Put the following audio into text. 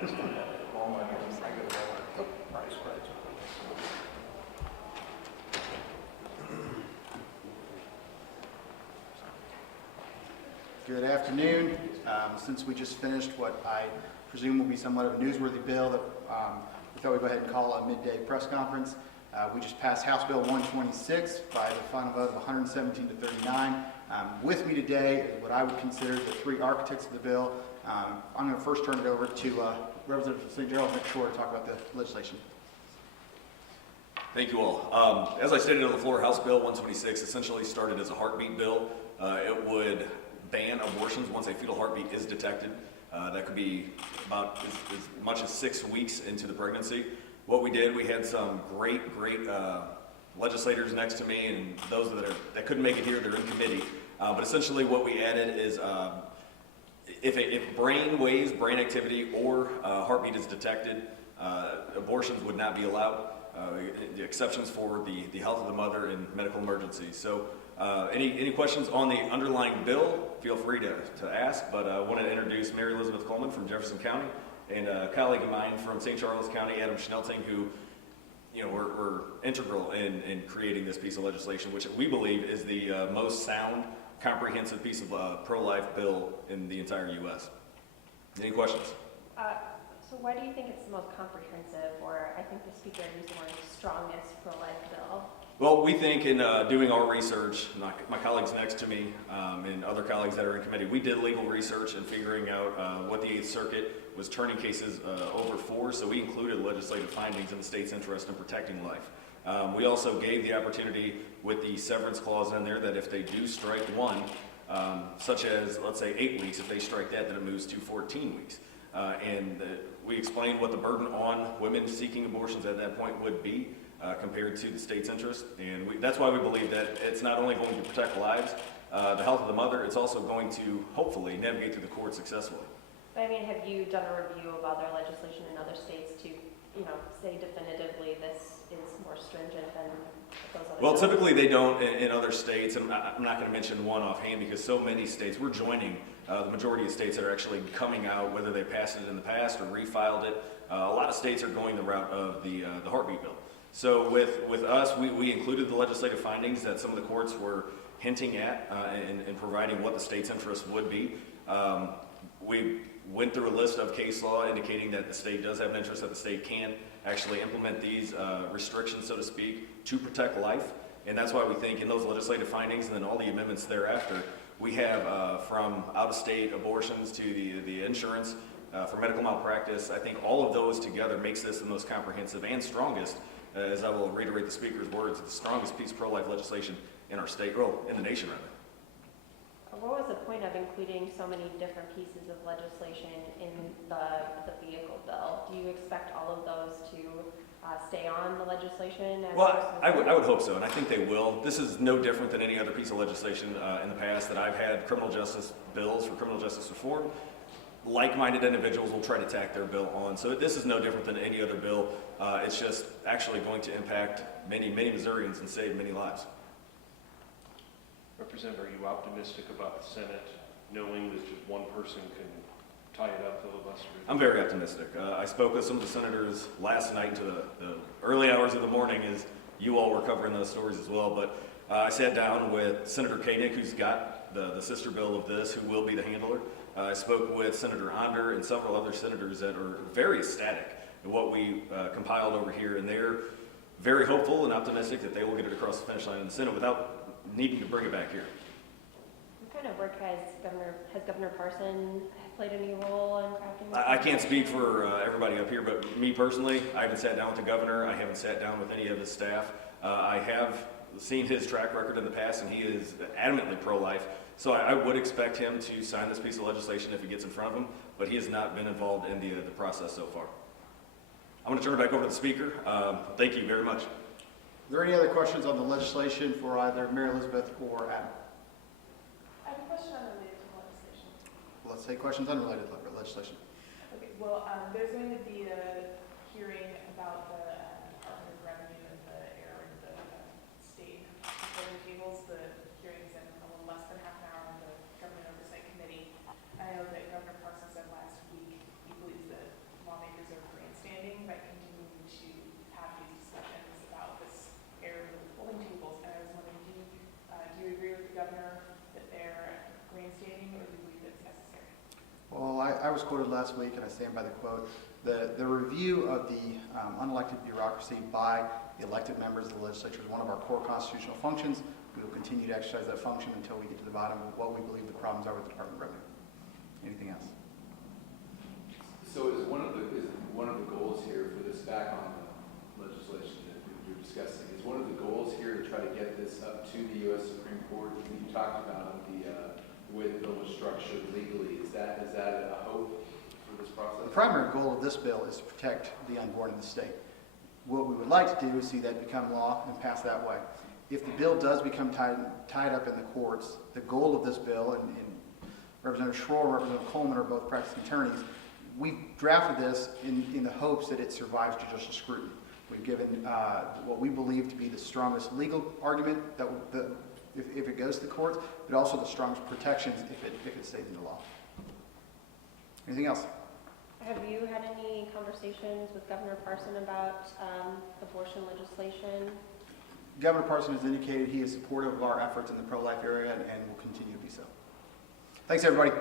Good afternoon. Since we just finished what I presume will be somewhat of a newsworthy bill that we thought we'd go ahead and call a midday press conference. We just passed House Bill 126 by the final vote of 117 to 39. With me today is what I would consider the three architects of the bill. I'm going to first turn it over to Representative from St. Gerald next door to talk about the legislation. Thank you all. As I stated on the floor, House Bill 126 essentially started as a heartbeat bill. It would ban abortions once a fetal heartbeat is detected. That could be about as much as 6 weeks into the pregnancy. What we did, we had some great legislators next to me, and those that couldn't make it here, they're in committee. But essentially what we added is if brain waves, brain activity, or heartbeat is detected, abortions would not be allowed. The exceptions for the health of the mother in medical emergencies. So any questions on the underlying bill, feel free to ask, but I want to introduce Mary Elizabeth Coleman from Jefferson County and a colleague of mine from St. Charles County, Adam Schnelting, who were integral in creating this piece of legislation, which we believe is the most sound, comprehensive piece of pro-life bill in the entire U.S. Any questions? So why do you think it's the most comprehensive, or I think the speaker used the word strongest pro-life bill? Well, we think in doing our research, my colleagues next to me and other colleagues that are in committee, we did legal research and figuring out what the 8th Circuit was turning cases over for, so we included legislative findings in the state's interest in protecting life. We also gave the opportunity with the severance clause in there that if they do strike one, such as, let's say, 8 weeks, if they strike that, then it moves to 14 weeks. We explained what the burden on women seeking abortions at that point would be compared to the state's interest. And that's why we believe that it's not only going to protect lives, the health of the mother, it's also going to hopefully navigate through the court successfully. I mean, have you done a review of other legislation in other states to, say definitively this is more stringent than those other Well, bills? typically they don't in other states, and I'm not going to mention one offhand because so many states, we're joining the majority of states that are actually coming out, whether they passed it in the past or refiled it. A lot of states are going the route of the heartbeat bill. So with us, we included the legislative findings that some of the courts were hinting at in providing what the state's interest would be. We went through a list of case law indicating that the state does have an interest, that the state can actually implement these restrictions, so to speak, to protect life. And that's why we think in those legislative findings and then all the amendments thereafter, we have from out-of-state abortions to the insurance for medical malpractice. I think all of those together makes this the most comprehensive and strongest, as I will reiterate the speaker's words, the strongest piece of pro-life legislation in our state, well, in the nation rather. What was the point of including so many different pieces of legislation in the vehicle bill? Do you expect all of those to stay on the legislation? Well, I would hope so, and I think they will. This is no different than any other piece of legislation in the past that I've had criminal justice bills for criminal justice reform. Like-minded individuals will try to tack their bill on. So this is no different than any other bill. It's just actually going to impact many Missourians and save many lives. Representative, are you optimistic about the Senate knowing that just one person can tie it up filibuster? I'm very optimistic. I spoke with some of the senators last night into the early hours of the morning as you all were covering those stories as well. But I sat down with Senator Koenig, who's got the sister bill of this, who will be the handler. I spoke with Senator Onder and several other senators that are very ecstatic at what we compiled over here, and they're very hopeful and optimistic that they will get it across the finish line in the Senate without needing to bring it back here. What kind of work has Governor Parson played any role in crafting this? I can't speak for everybody up here, but me personally, I haven't sat down with the governor. I haven't sat down with any of his staff. I have seen his track record in the past, and he is adamantly pro-life. So I would expect him to sign this piece of legislation if it gets in front of him, but he has not been involved in the process so far. I'm going to turn it back over to the speaker. Thank you very much. Are there any other questions on the legislation for either Mary Elizabeth or Adam? I have a question unrelated to legislation. Well, let's say questions unrelated to legislation. Okay, well, there's going to be a hearing about the Department of Revenue and the error in the state reporting tables. The hearing's in a little less than half an hour on the Government Oversight Committee. I know that Governor Parson said last week he believes that law quoted last week, and I stand by the quote, the review of the unelected bureaucracy by the elected members of the legislature is one of our core constitutional functions. We will continue to exercise that function until we get to the bottom of what we believe the problems are with the Department of Revenue. Anything else? So is one of the goals here for this back on the legislation that we were discussing, is one of the goals here to try to get this up to the U.S. Supreme Court? You talked about the way the bill was structured legally. Is that a hope for this process? The primary goal of this bill is to protect the unborn in the state. What we would like to do is see that become law and pass that way. If the bill does become tied up in the courts, the goal of this bill, and Representative Schroer and Representative Coleman are both practicing attorneys, we drafted this in the hopes that it survives judicial scrutiny. We've given what we believe to be the strongest legal argument that if it goes to the courts, but also the strongest protections if it stays in the law. Anything else? Have you had any conversations with Governor Parson about abortion legislation? Governor Parson has indicated he is supportive of our efforts in the pro-life area and will continue to be so. Thanks, everybody.